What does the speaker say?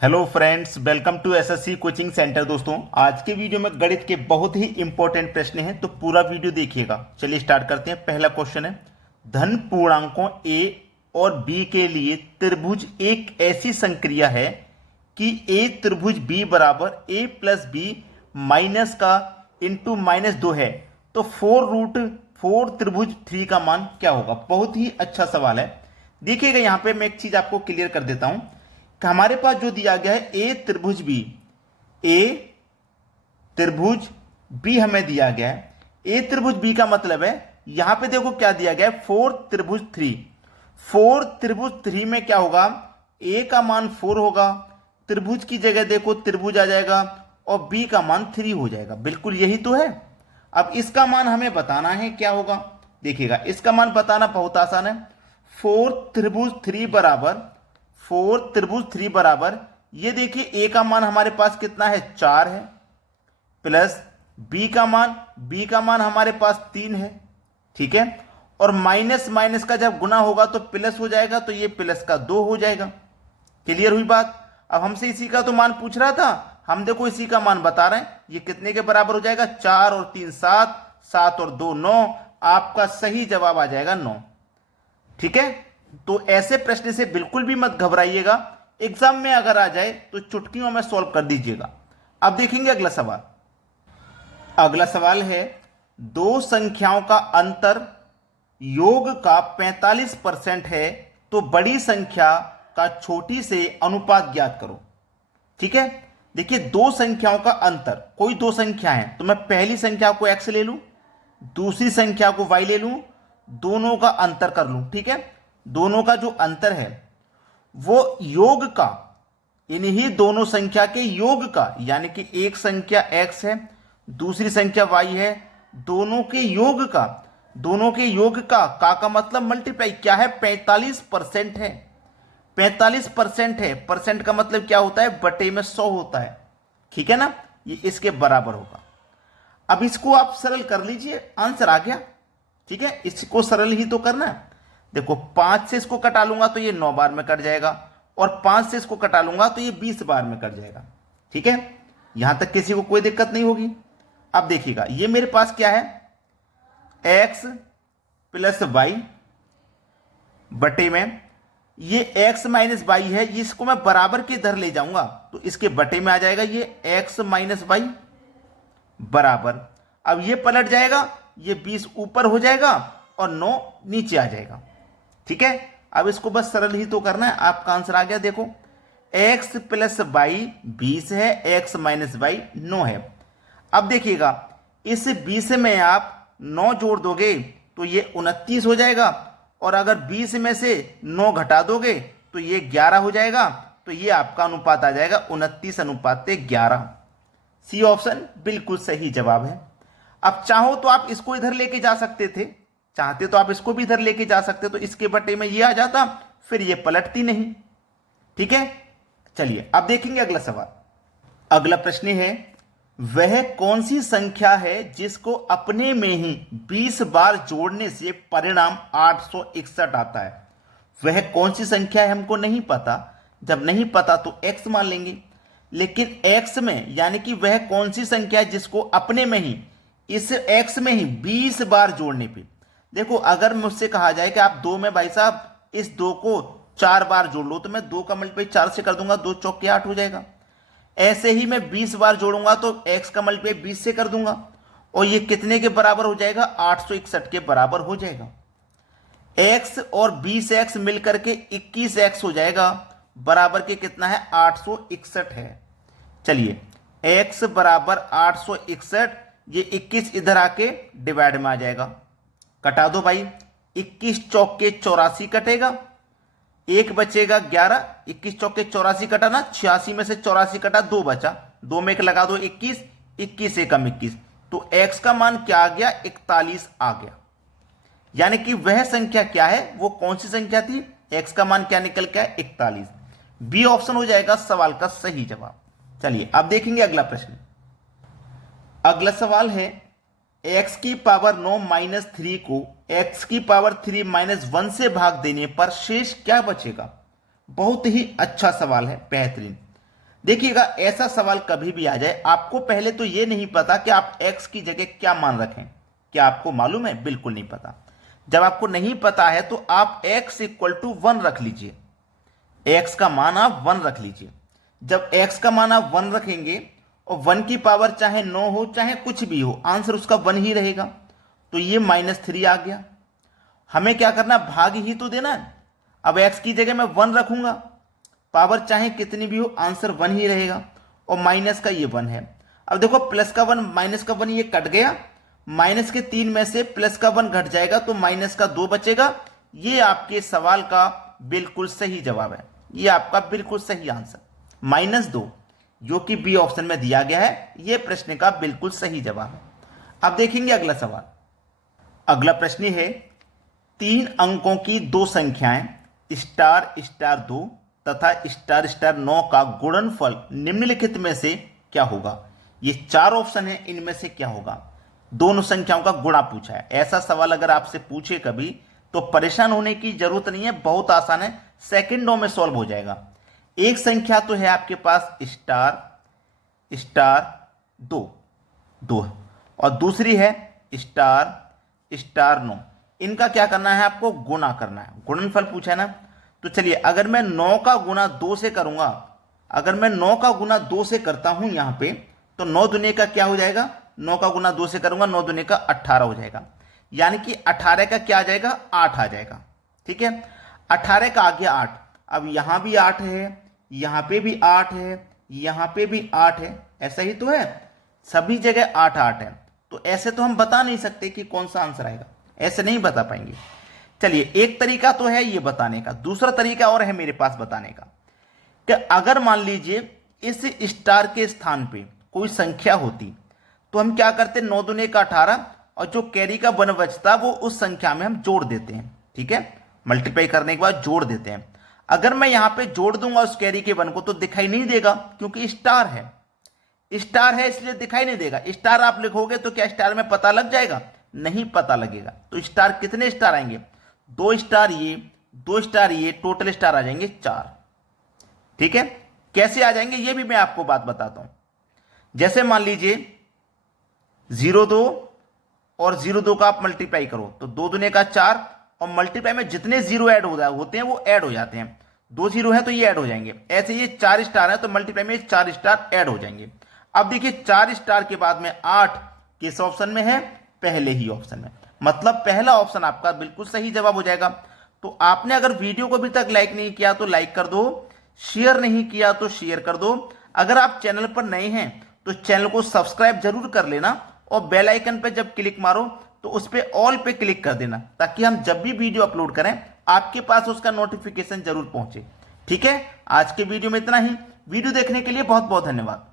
Hello friends, welcome to SSC coaching centre. दोस्तों, आज के वीडियो में गणित के बहुत ही इंपॉर्टेंट प्रश्न हैं, तो पूरा वीडियो देखिएगा। चलिए स्टार्ट करते हैं। पहला क्वेश्चन है, धन पूर्णांकों ए और बी के लिए त्रिभुज एक ऐसी संक्रिया है कि ए त्रिभुज बी बराबर ए प्लस बी माइनस का इंटू माइनस 2 है, तो 4√4 त्रिभुज 3 का मान क्या होगा। बहुत ही अच्छा सवाल है। देखिएगा, यहाँ पे मैं एक चीज आपको क्लियर कर देता हूं कि हमारे पास जो दिया गया है ए त्रिभुज बी, ए त्रिभुज बी हमें दिया गया है। ए त्रिभुज बी का मतलब है, यहां पे देखो क्या दिया गया है, 4 त्रिभुज 3। 4 त्रिभुज 3 में क्या होगा, ए का मान 4 होगा, त्रिभुज की जगह देखो त्रिभुज आ जाएगा और बी का मान 3 हो जाएगा। बिल्कुल यही तो है। अब इसका मान हमें बताना है क्या होगा। देखिएगा, इसका मान बताना बहुत आसान है। 4 त्रिभुज 3 बराबर 4 त्रिभुज 3 बराबर, ये देखिए ए का मान हमारे पास कितना है, 4 है, प्लस बी का मान हमारे पास 3 है। ठीक है, और माइनस माइनस का जब गुना होगा तो प्लस हो जाएगा, तो ये प्लस का 2 हो जाएगा। क्लियर हुई बात। अब हमसे इसी का तो मान पूछ रहा था, हम देखो इसी का मान बता रहे हैं। ये कितने के बराबर हो जाएगा, 4 और 3 7, 7 और 2 9। आपका सही जवाब आ जाएगा 9। ठीक है, तो ऐसे प्रश्न से बिल्कुल भी मत घबराइएगा। एग्जाम में अगर आ जाए तो चुटकियों में सॉल्व कर दीजिएगा। अब देखेंगे अगला सवाल। अगला सवाल है, दो संख्याओं का अंतर योग का 45% है, तो बड़ी संख्या का छोटी से अनुपात ज्ञात करो। ठीक है, देखिए दो संख्याओं का अंतर, कोई दो संख्या है तो मैं पहली संख्या को x ले लूं, दूसरी संख्या को y ले लूं, दोनों का अंतर कर लूं। ठीक है, दोनों का जो अंतर है वो योग का, इन्हीं दोनों संख्या के योग का, यानी कि एक संख्या x है, दूसरी संख्या y है, दोनों के योग का, दोनों के योग का मतलब मल्टीप्लाई क्या है, 45% है। 45% है, परसेंट का मतलब क्या होता है, बटे में 100 होता है। ठीक है ना, ये इसके बराबर होगा। अब इसको आप सरल कर लीजिए, आंसर आ गया। ठीक है, इसको सरल ही तो करना है। देखो 5 से इसको कटा लूंगा तो ये 9 बार में कट जाएगा, और 5 से इसको कटा लूंगा तो ये 20 बार में कट जाएगा। ठीक है, यहां तक किसी को कोई दिक्कत नहीं होगी। अब देखिएगा, ये मेरे पास क्या है, x प्लस वाई बटे में, ये x माइनस वाई है, इसको मैं बराबर के इधर ले जाऊंगा तो इसके बटे में आ जाएगा ये x माइनस वाई बराबर। अब ये पलट जाएगा, ये 20 ऊपर हो जाएगा और 9 नीचे आ जाएगा। ठीक है, अब इसको बस सरल ही तो करना है। आपका आंसर आ गया। देखो x प्लस वाई 20 है, x माइनस वाई 9 है। अब देखिएगा, इस 20 में आप 9 जोड़ दोगे तो ये 29 हो जाएगा, और अगर 20 में से 9 घटा दोगे तो ये 11 हो जाएगा। तो ये आपका अनुपात आ जाएगा 29:11। सी ऑप्शन बिल्कुल सही जवाब है। अब चाहो तो आप इसको इधर लेके जा सकते थे, चाहते तो आप इसको भी इधर लेके जा सकते, तो इसके बटे में ये आ जाता, फिर ये पलटती नहीं। ठीक है, चलिए अब देखेंगे अगला सवाल। अगला प्रश्न है, वह कौन सी संख्या है जिसको अपने में ही 20 बार जोड़ने से परिणाम 861 आता है। वह कौन सी संख्या है हमको नहीं पता, जब नहीं पता तो x मान लेंगे, लेकिन x में यानी कि वह कौन सी संख्या है जिसको अपने में ही, इस x में ही 20 बार जोड़ने पे। देखो अगर मुझसे कहा जाए कि आप 2 में भाई साहब इस 2 को 4 बार जोड़ लो, तो मैं 2 का मल्टीप्लाई 4 से कर दूंगा, 2 चौके 8 हो जाएगा। ऐसे ही मैं 20 बार जोड़ूंगा तो x का मल्टीप्लाई 20 से कर दूंगा, और ये कितने के बराबर हो जाएगा, 861 के बराबर हो जाएगा। x और 20x मिलकर के 21x हो जाएगा, बराबर के कितना है, 861 है। चलिए x बराबर 861, ये 21 इधर आके डिवाइड में आ जाएगा, कटा दो भाई, 21 चौके 84 कटेगा, एक बचेगा 11, 21 चौके 84 कटा ना, 86 में से 84 कटा, 2 बचा, 2 में एक लगा दो 21, 21 एकम 21, तो x का मान क्या आ गया, 41 आ गया। यानी कि वह संख्या क्या है, वो कौन सी संख्या थी, x का मान क्या निकल के आया, 41। बी ऑप्शन हो जाएगा सवाल का सही जवाब। चलिए अब देखेंगे अगला प्रश्न। अगला सवाल है, x की पावर 9 माइनस 3 को x की पावर 3 माइनस 1 से भाग देने पर शेष क्या बचेगा। बहुत ही अच्छा सवाल है, बेहतरीन। देखिएगा ऐसा सवाल कभी भी आ जाए, आपको पहले तो ये नहीं पता कि आप x की जगह क्या मान रखें। क्या आपको मालूम है? बिल्कुल नहीं पता। जब आपको नहीं पता है तो आप x इक्वल टू 1 रख लीजिए। x का मान आप 1 रख लीजिए। जब x का मान आप 1 रखेंगे और 1 की पावर चाहे 9 हो चाहे कुछ भी हो, आंसर उसका 1 ही रहेगा। तो ये -3 आ गया। हमें क्या करना, भाग ही तो देना है। अब x की जगह मैं 1 रखूंगा, पावर चाहे कितनी भी हो, आंसर 1 ही रहेगा। और माइनस का ये 1 है। अब देखो प्लस का 1 माइनस का 1 ये कट गया, माइनस के 3 में से प्लस का 1 घट जाएगा तो माइनस का 2 बचेगा। ये आपके सवाल का बिल्कुल सही जवाब है। ये आपका बिल्कुल सही आंसर -2, जो कि बी ऑप्शन में दिया गया है, ये प्रश्न का बिल्कुल सही जवाब है। अब देखेंगे अगला सवाल। अगला प्रश्न है 3 अंकों की 2 संख्याएं स्टार स्टार 2 तथा स्टार स्टार 9 का गुणनफल निम्नलिखित में से क्या होगा। ये 4 ऑप्शन है, इनमें से क्या होगा। दोनों संख्याओं का गुणा पूछा है। ऐसा सवाल अगर आपसे पूछे कभी तो परेशान होने की जरूरत नहीं है, बहुत आसान है, सेकंडों में सॉल्व हो जाएगा। एक संख्या तो है आपके पास स्टार स्टार 2 और दूसरी है स्टार स्टार 9। इनका क्या करना है, आपको गुणा करना है। गुणनफल पूछा है ना, तो चलिए अगर मैं 9 का गुणा 2 से करूंगा, अगर मैं 9 का गुणा 2 से करता हूं यहां पे, तो 9 दुने का क्या हो जाएगा, 9 का गुणा 2 से करूंगा, 9 दुने का 18 हो जाएगा। यानी कि 18 का क्या आ जाएगा, 8 आ जाएगा। ठीक है, 18 का आ गया 8। अब यहां भी 8 है, यहां पे भी 8 है, यहां पे भी 8 है, ऐसा ही तो है, सभी जगह 8 8 है। तो ऐसे तो हम बता नहीं सकते कि कौन सा आंसर आएगा, ऐसे नहीं बता पाएंगे। चलिए एक तरीका तो है ये बताने का, दूसरा तरीका और है मेरे पास बताने का कि अगर मान लीजिए इस स्टार के स्थान पे कोई संख्या होती तो हम क्या करते, 9 दुने का 18 और जो कैरी का 1 बचता वो उस संख्या में हम जोड़ देते हैं। ठीक है, मल्टीप्लाई करने के बाद जोड़ देते हैं। अगर मैं यहां पे जोड़ दूंगा उस कैरी के 1 को तो दिखाई नहीं देगा, क्योंकि स्टार है, स्टार है इसलिए दिखाई नहीं देगा। स्टार आप लिखोगे तो क्या स्टार में पता लग जाएगा, नहीं पता लगेगा। तो स्टार कितने स्टार आएंगे, 2 स्टार ये, 2 स्टार ये, टोटल स्टार आ जाएंगे 4। ठीक है, कैसे आ जाएंगे ये भी मैं आपको बात बताता हूं। जैसे मान लीजिए 0 2 और 0 2 का आप मल्टीप्लाई करो तो 2 दुने का 4 और मल्टीप्लाई में जितने 0 ऐड होते हैं वो ऐड हो जाते हैं। 2 0 है तो ये ऐड हो जाएंगे। ऐसे ये 4 स्टार है तो मल्टीप्लाई में 4 स्टार ऐड हो जाएंगे। अब देखिए 4 स्टार के बाद में 8 किस ऑप्शन में है, पहले ही ऑप्शन में, मतलब पहला ऑप्शन आपका बिल्कुल सही जवाब हो जाएगा। तो आपने अगर वीडियो को अभी तक लाइक नहीं किया तो लाइक कर दो, शेयर नहीं किया तो शेयर कर दो। अगर आप चैनल पर नए हैं तो चैनल को सब्सक्राइब जरूर कर लेना और बेल आइकन पर जब क्लिक मारो तो उस पर ऑल पे क्लिक कर देना, ताकि हम जब भी वीडियो अपलोड करें आपके पास उसका नोटिफिकेशन जरूर पहुंचे। ठीक है, आज के वीडियो में इतना ही। वीडियो देखने के लिए बहुत बहुत धन्यवाद।